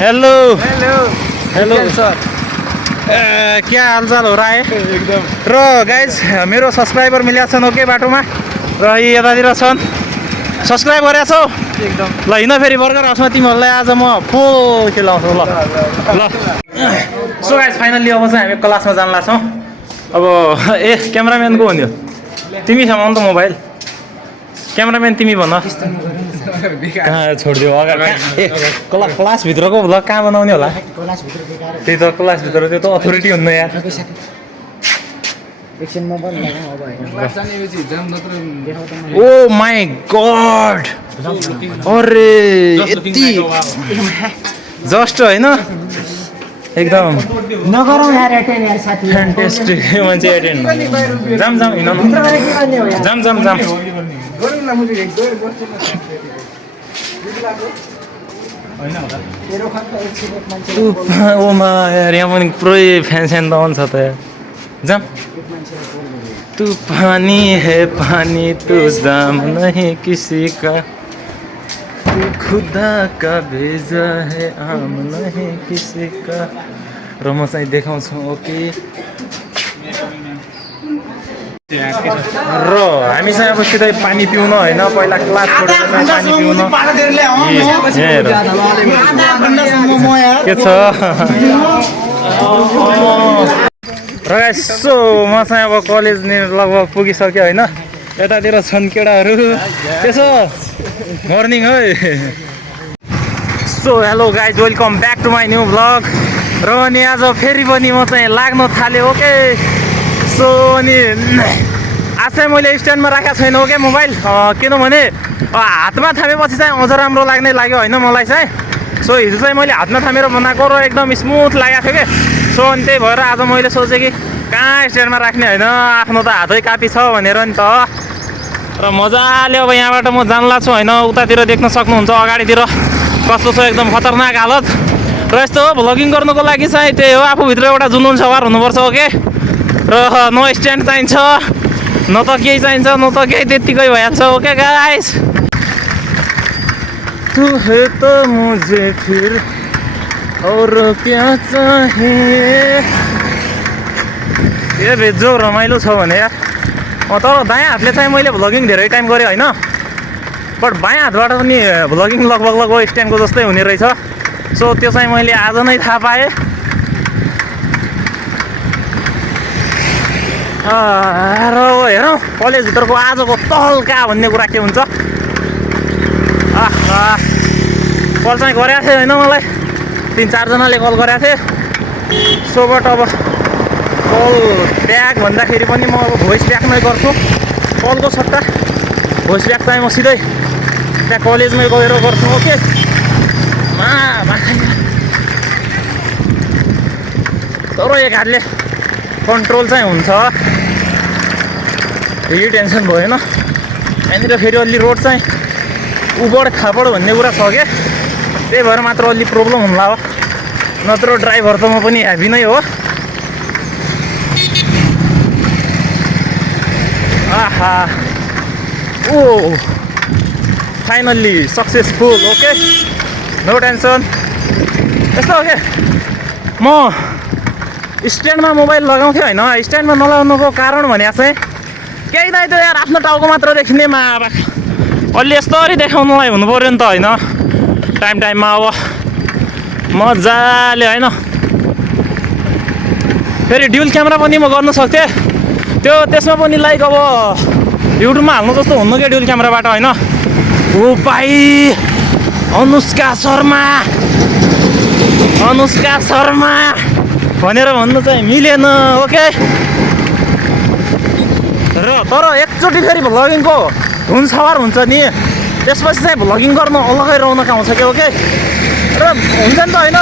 Hello hello hello sir. क्या हालचाल हो रहा है एकदम र गाइज मेरो सब्सक्राइबर मिलेका छन् ओके बाटोमा र यी यतातिर छन् सब्सक्राइब गरेका छौ एकदम ल हिँड फेरि बर्गर हाउसमा तिमीहरूलाई आज म फुल खेलाउँछु ल ल सो गाइज फाइनल्ली अब चाहिँ हामी क्लासमा जान लाग्छौँ अब क्यामेराम्यान को हो नि तिमी छौ त मोबाइल क्यामेराम्यान तिमी भन कहाँ छोडिदियो अगाडि क्लासभित्रको भ्लग कहाँ बनाउने होला त्यही त क्लासभित्र त्यो त अथोरिटी हुन्न यार ओ माई गड अरे यति जस्ट होइन एकदम नगरौँ यार एटेन यार साथी फ्यान्टेस्टिक मान्छे एटेन्ड जाम जाम हिँड जाम जाम जाम ओमा यार यहाँ पनि पुरै फ्यान स्यान दन छ त यार जाम तूफानी है पानी तू जाम नहीं किसी का तू खुदा का भेजा है आम नहीं किसी का र म चाहिँ देखाउँछु ओके र हामी चाहिँ अब सिधै पानी पिउन होइन पहिला क्लास छोडेर चाहिँ पानी पिउन के छ र यसो म चाहिँ अब कलेज लगभग पुगिसक्यो होइन यतातिर छन् केटाहरू त्यसो मर्निङ है so hello guys welcome back to my new vlog र अनि आज फेरि पनि म चाहिँ लाग्न थालेँ ओके सो अनि आज चाहिँ मैले स्ट्यान्डमा राखेको छैन ओके मोबाइल किनभने हातमा थामेपछि चाहिँ अझ राम्रो लाग्ने लाग्यो होइन मलाई चाहिँ सो हिजो चाहिँ मैले हातमा थामेर बनाएको र एकदम स्मुथ लागेको थियो कि सो अनि त्यही भएर आज मैले सोचेँ कि कहाँ स्ट्यान्डमा राख्ने होइन आफ्नो त हातै कापी छ भनेर नि त र मजाले अब यहाँबाट म जान्ला छु होइन उतातिर देख्न सक्नुहुन्छ अगाडितिर कस्तो छ एकदम खतरनाक हालत र यस्तो हो भ्लगिङ गर्नुको लागि चाहिँ त्यही हो आफूभित्र एउटा जुनुन सवार हुनुपर्छ ओके र न स्ट्यान्ड चाहिन्छ न त केही चाहिन्छ न त केही त्यत्तिकै भइहाल्छ ओके गाइस तू है तो मुझे फिर और क्या चाहिए ए भेजो रमाइलो छ भने यार तर दायाँ हातले चाहिँ मैले भ्लगिङ धेरै टाइम गरेँ होइन बट बायाँ हातबाट पनि भ्लगिङ लगभग स्ट्यान्डको जस्तै हुने रहेछ सो त्यो चाहिँ मैले आज नै थाहा पाएँ र हेरौँ कलेजभित्रको आजको तहल्का भन्ने कुरा के हुन्छ कल चाहिँ गरेको थिएँ होइन मलाई 3-4जनाले कल गरेको थिएँ सो बट अब कल ब्याक भन्दाखेरि पनि म अब भोइस ब्याक नै गर्छु कलको सट्टा भोइस ब्याक चाहिँ म सिधै त्यहाँ कलेजमै गएर गर्छु ओके तर एक हातले कन्ट्रोल चाहिँ हुन्छ यही टेन्सन भएन यहाँनिर फेरि अलि रोड चाहिँ उबड खाबड भन्ने कुरा छ क्या त्यही भएर मात्र अलि प्रब्लम हुन्ला हो नत्र ड्राइभर त म पनि ह्याप्पी नै हो आहा ओ finally successful okay no tension यस्तो हो क्या म स्ट्यान्डमा मोबाइल लगाउँथेँ होइन स्ट्यान्डमा नलाउनुको कारण भने चाहिँ केही नै त्यो यार आफ्नो टाउको मात्र देखिने माबा अलि यस्तरी देखाउनुलाई हुनु पऱ्यो नि त होइन टाइममा अब मजाले होइन फेरि ड्युल क्यामेरा पनि म गर्न सक्थेँ त्यसमा पनि लाइक अब युट्युबमा हाल्नु जस्तो हुन्न क्या ड्युल क्यामेराबाट होइन ओ भाइ अनुष्का शर्मा भनेर भन्नु चाहिँ मिलेन ओके र तर एकचोटि फेरि भ्लगिङको धुन सवार हुन्छ नि त्यसपछि चाहिँ भ्लगिङ गर्नु अलगै रौनक आउँछ क्या ओके र हुन्छ नि त होइन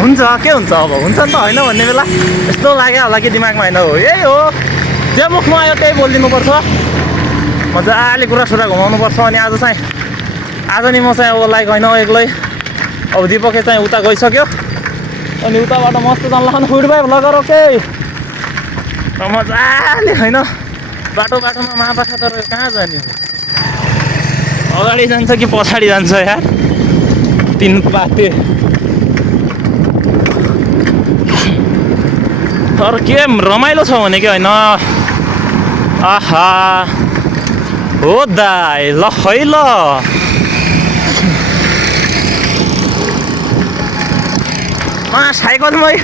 हुन्छ के हुन्छ अब हुन्छ नि त होइन भन्ने बेला यस्तो लाग्यो होला कि दिमागमा होइन हो यही हो जे मुखमा आयो त्यही बोलिदिनुपर्छ मजाले कुरासुरा घुमाउनुपर्छ अनि आज नि म चाहिँ अब लाइक होइन एक्लै अब दिपके चाहिँ उता गइसक्यो अनि उताबाट मस्त जान्ला फुड बाई भ्लगर ओके र मजाले होइन बाटोमा मापाखा तर कहाँ जाने अगाडि जान्छ कि पछाडि जान्छ यार तिन पाते तर के रमाइलो छ भने कि होइन आहा हो दाइ ल है ल साइकलमै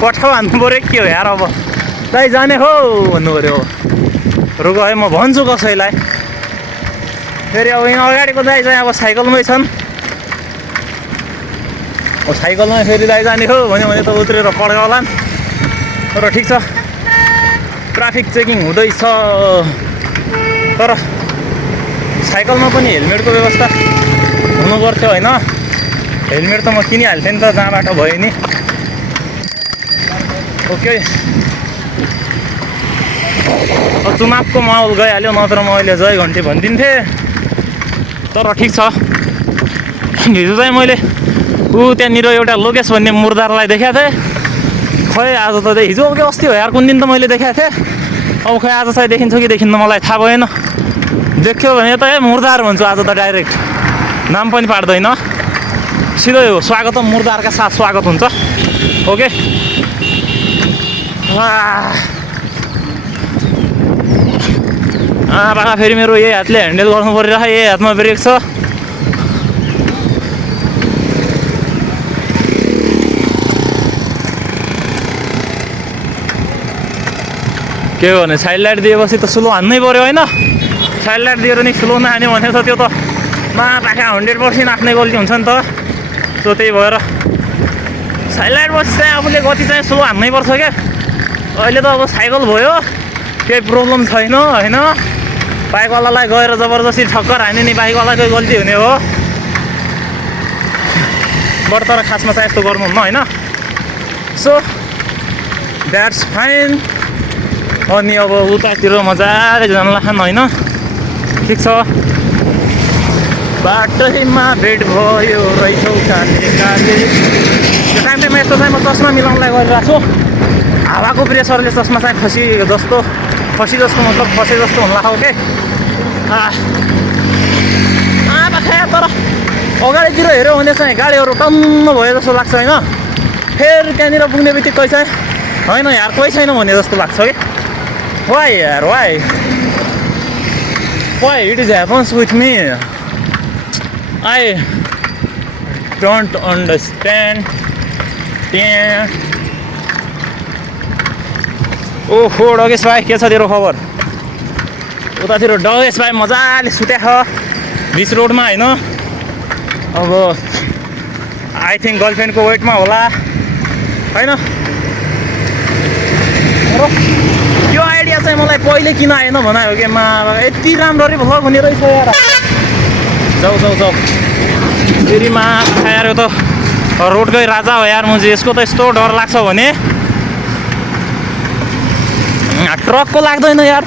पठाउ हान्नु पऱ्यो के हो यार अब दाइ जाने हो भन्नु पऱ्यो रुक है म भन्छु कसैलाई फेरि अब यहाँ अगाडिको दाइ चाहिँ अब साइकलमै छन् अब साइकलमै फेरि दाइ जाने हो भन्यो भने त उत्रेर पड्का होला तर ठिक छ ट्राफिक चेकिङ हुँदैछ तर साइकलमा पनि हेलमेटको व्यवस्था हुनु पर्थ्यो होइन हेलमेट त म किनिहाल्थेँ नि त जहाँबाट भयो नि ओके चुनावको माहौल गइहाल्यो नत्र म अहिले जय घन्टी भनिदिन्थेँ तर ठिक छ हिजो चाहिँ मैले त्यहाँनिर एउटा लोकेश भन्ने मुर्दारलाई देखाएको थिएँ खै आज त हिजो के अस्ति हो यार कुन दिन त मैले देखाएको थिएँ अब खै आज चाहिँ देखिन्छ कि देखिन्न मलाई थाहा भएन देख्यो भने त मुर्दार भन्छु आज त डाइरेक्ट नाम पनि पाड्दैन सिधै हो स्वागतम मुर्दारका साथ स्वागत हुन्छ ओके बाबा फेरि मेरो यही हातले ह्यान्डल गर्नु परिरहेको यही हातमा ब्रेक छ के हो भने साइड लाइट दिएपछि त स्लो हान्नै पऱ्यो होइन साइड लाइट दिएर नि स्लो नहान्यो भने त त्यो त पाखा 100% आफ्नै गल्ती हुन्छ नि त सो त्यही भएर साइड लाइट पछि चाहिँ आफूले गति चाहिँ स्लो हान्नै पर्छ क्या अहिले त अब साइकल भयो केही प्रब्लम छैन होइन बाइकवालालाई गएर जबरजस्ती ठक्कर हान्यो नि बाइकवालाकै गल्ती हुने हो बट तर खासमा चाहिँ यस्तो गर्नुहुन्न होइन सो द्याट्स फाइन अनि अब उतातिर मजाले जानला खान होइन ठिक छ बाटैमा भेट भयो रहेछौ काले काले त्यो टाइममा यस्तो चाहिँ म चस्मा मिलाउनलाई गरिरहेको छु हावाको प्रेसरले चस्मा चाहिँ खसी जस्तो मतलब खसे जस्तो हुन लाग्यो के तर अगाडितिर हेऱ्यो भने चाहिँ गाडीहरू टन्न भयो जस्तो लाग्छ होइन फेरि त्यहाँनिर पुग्ने बित्तिकै चाहिँ होइन यार कोही छैन भने जस्तो लाग्छ कि वाइ यार why it is happens with me I don't understand ओहो डगेश भाइ के छ तेरो खबर उतातिर डगेश भाइ मजाले सुत्या छ बिच रोडमा होइन अब आई थिङ्क गर्लफ्रेन्डको वेटमा होला होइन यो आइडिया चाहिँ मलाई पहिले किन आएन भना हो कि यति राम्ररी भ्लग हुने रहेछ यार जाऊ फेरि यार यो त रोडकै राजा हो यार मुझे यसको त यस्तो डर लाग्छ भने ट्रकको लाग्दैन यार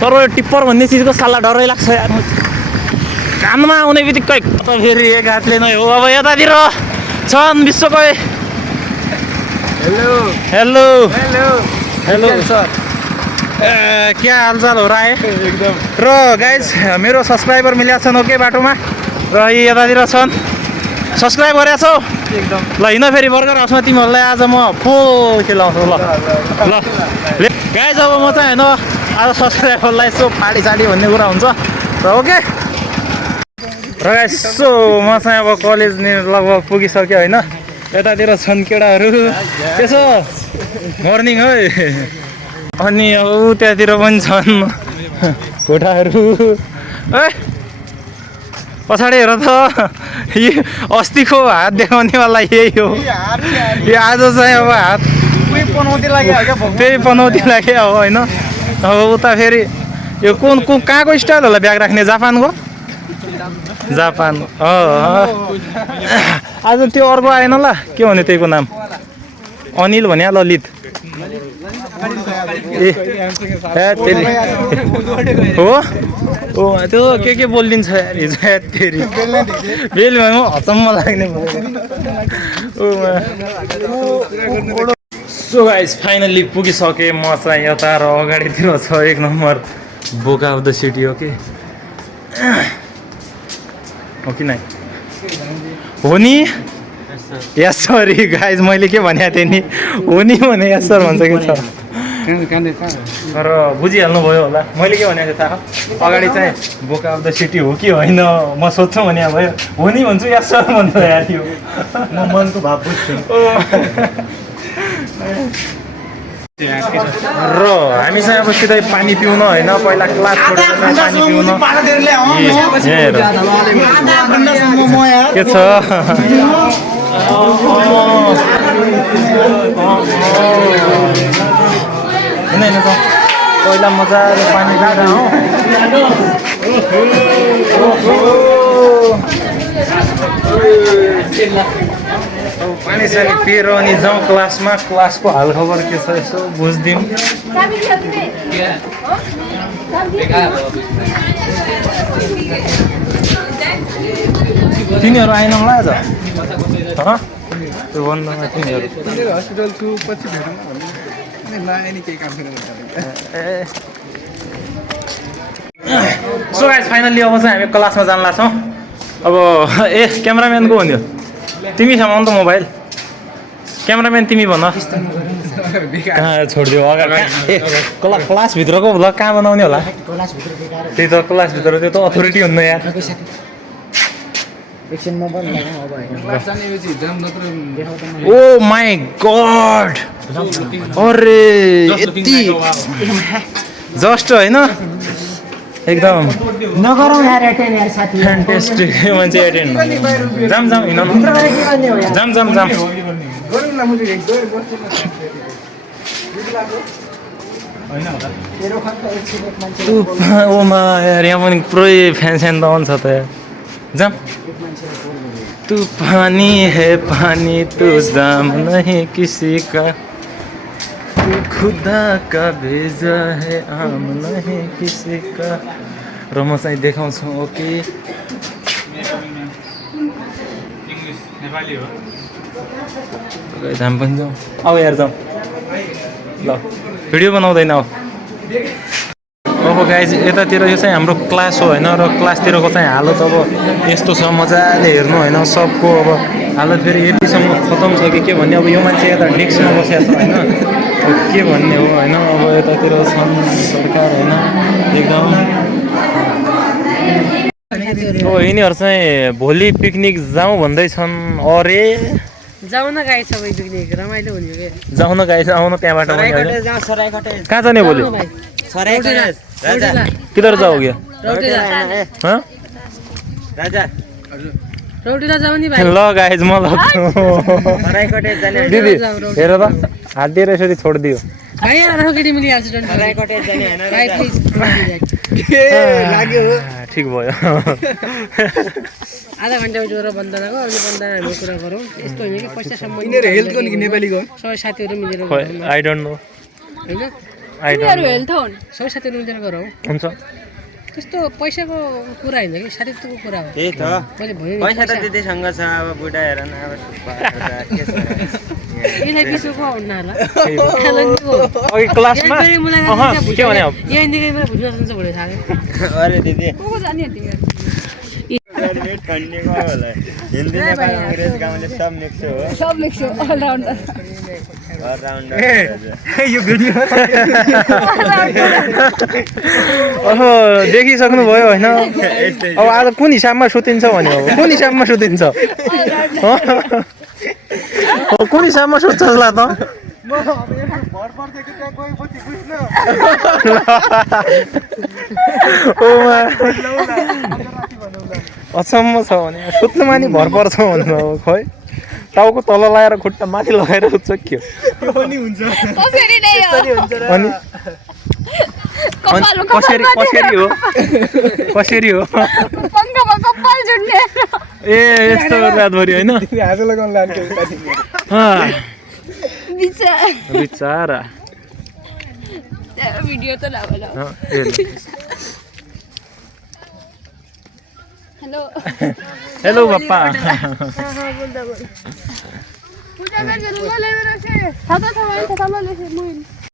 तर टिप्पर भन्ने चिजको साला डरै लाग्छ यार कानमा आउने बित्तिकै त फेरि एक हातले नै हो अब यतातिर छन् विश्वकै हेलो सर क्या हालचाल हो रहा है एकदम र गाइज मेरो सब्सक्राइबर मिलेका छन् ओके बाटोमा र यतातिर छन् सब्सक्राइब गरेका छौ एकदम ल हिँड फेरि बर्गर हाउसमा तिमीहरूलाई आज म फुल खेलाउँछु ल गाइज अब म चाहिँ होइन आज सब्सक्राइबरलाई यसो पार्टी साडी भन्ने कुरा हुन्छ र ओके र गाइज सो म चाहिँ अब कलेज लगभग पुगिसक्यो होइन यतातिर छन् केटाहरू त्यसो मर्निङ है अनि अब त्यहाँतिर पनि छन् कोठाहरू ए पछाडि हेर त अस्तिको हात देखाउनेवाला यही हो यो आज चाहिँ अब हात त्यही पनौती लाग्यो अब होइन अब उता फेरि यो कहाँको स्टाइल होला ब्याग राख्ने जापानको आज त्यो अर्को आएन ल के भन्यो त्यहीको नाम अनिल भन्या ललित हो त्यो के बोलिदिन्छ यार हिजो तेरि बेल भयो हचम्म लाग्ने सो गाइस फाइनल्ली पुगिसकेँ म चाहिँ यता र अगाडितिर छ 1 नम्बर बोका अफ द सिटी हो कि नाइ हो नि यस सरी गाइज मैले के भनेको थिएँ नि हो नि भने यस सर भन्छ कि छ तर बुझिहाल्नु भयो होला मैले के भनेको थिएँ थाहा अगाडि चाहिँ बोका अफ द सिटी हो कि होइन म सोध्छु भने भयो हो नि भन्छु यस सर भन्छ यार यो म मनको भाव बुझ्छु र हामी चाहिँ अब सिधै पानी पिउन होइन पहिला क्लास छोडेर चाहिँ पानी पिउन के छ होइन पहिला मजाले पानी पिएर हो पानी सानी पिएर अनि जाउँ क्लासमा क्लासको हालखबर के छ यसो बुझिदिउँ तिनीहरू आएन होला आज त्यो बन्दमा तिनीहरू सो गाइस फाइनल्ली अब चाहिँ हामी क्लासमा जान लाग्छौँ अब ए क्यामेराम्यानको हो नि तिमी समाउनु त मोबाइल क्यामेराम्यान तिमी भन कहाँ छोडिदियो अगाडि ए क्लासभित्रको भ्लग कहाँ बनाउने होला त्यही त क्लासभित्र त्यो त अथोरिटी हुन्न यार ओ माई गड अरे यति जस्ट होइन एकदम नगरौँ यार एटेन्ड यार साथी फ्यान्टेस्टिक मान्छे एटेन्ड जाम जाम हिँड जाम जाम जाम ओमा यार यहाँ पनि पुरै फ्यान स्यान त आउँछ त यार जाम तूफानी है पानी तू दाम नहीं किसी का तू खुदा का भेजा है आम नहीं किसी का र म चाहिँ देखाउँछु ओके हामी पनि जाउँ अब यार जाउँ ल भिडियो बनाउँदैन अब गाइज यतातिर यो चाहिँ हाम्रो क्लास हो होइन र क्लासतिरको चाहिँ हालत अब यस्तो छ मजाले हेर्नु होइन सबको अब हालत फेरि यतिसम्म खतम छ कि के भन्ने अब यो मान्छे यता डेस्कमा बसेको छ होइन अब के भन्ने हो होइन अब यतातिर छन् सरकार होइन एकदम अब यिनीहरू चाहिँ भोलि पिकनिक जाउँ भन्दैछन् अरे जाउँ न गाई सबै पिकनिक रमाइलो हुने हो कि जाउँ न गाइस आउन त्यहाँबाट कहाँ जाने भोलि किधर जाओगे हाँ रौटीला जाऊ नि भाइ ल गाइस म दिदी हेर त हात दिएर यसरी छोडिदियो भाइ यहाँ केटी मिलिहाल्छ भाइ प्लिज ठिक भयो आधा घन्टा जोर बन्दनाको अनि बन्दना हामी कुरा गरौँ यस्तो होइन कि पैसासम्म हेल्थको नि नेपालीको सबै साथीहरू मिलेर आई डोन्ट नो होइन आई डोन्ट नो सबै साथीहरू मिलेर गरौँ हुन्छ त्यस्तो पैसाको कुरा होइन कि साथीत्वको कुरा हो त्यही त मैले भने नि पैसा त दिदीसँग छ अब बुढा हेर न अब यसलाई बिसोको हुन्न होला अघि क्लासमा के भने अब यहाँदेखि मलाई भुट्न सक्छ भनेर थाहा अरे दिदी को जाने तिमीहरू ग्रेजुएट करने को होला हिन्दी नेपाली अंग्रेजी गाउँले सब मिक्स हो सब मिक्स अलराउन्डर अलराउन्डर यो भिडियो ओहो देखिसक्नु भयो होइन अब आज कुन हिसाबमा सुतिन्छ भने हो कुन हिसाबमा सुतिन्छ कुन हिसाबमा सुत्छ होला त अचम्म छ भने सुत्नुमा नि भर पर्छ भन्नु अब खै टाउको तल लगाएर खुट्टा माथि लगाएर चक्कियो अनि कसरी कसरी हो कसरी हो ए यस्तो रातभरि होइन बिचारा वीडियो तो लावला हेलो हेलो पप्पा पूजा कर जरूर ले मेरे से खाता था भाई खाता ले से मोबाइल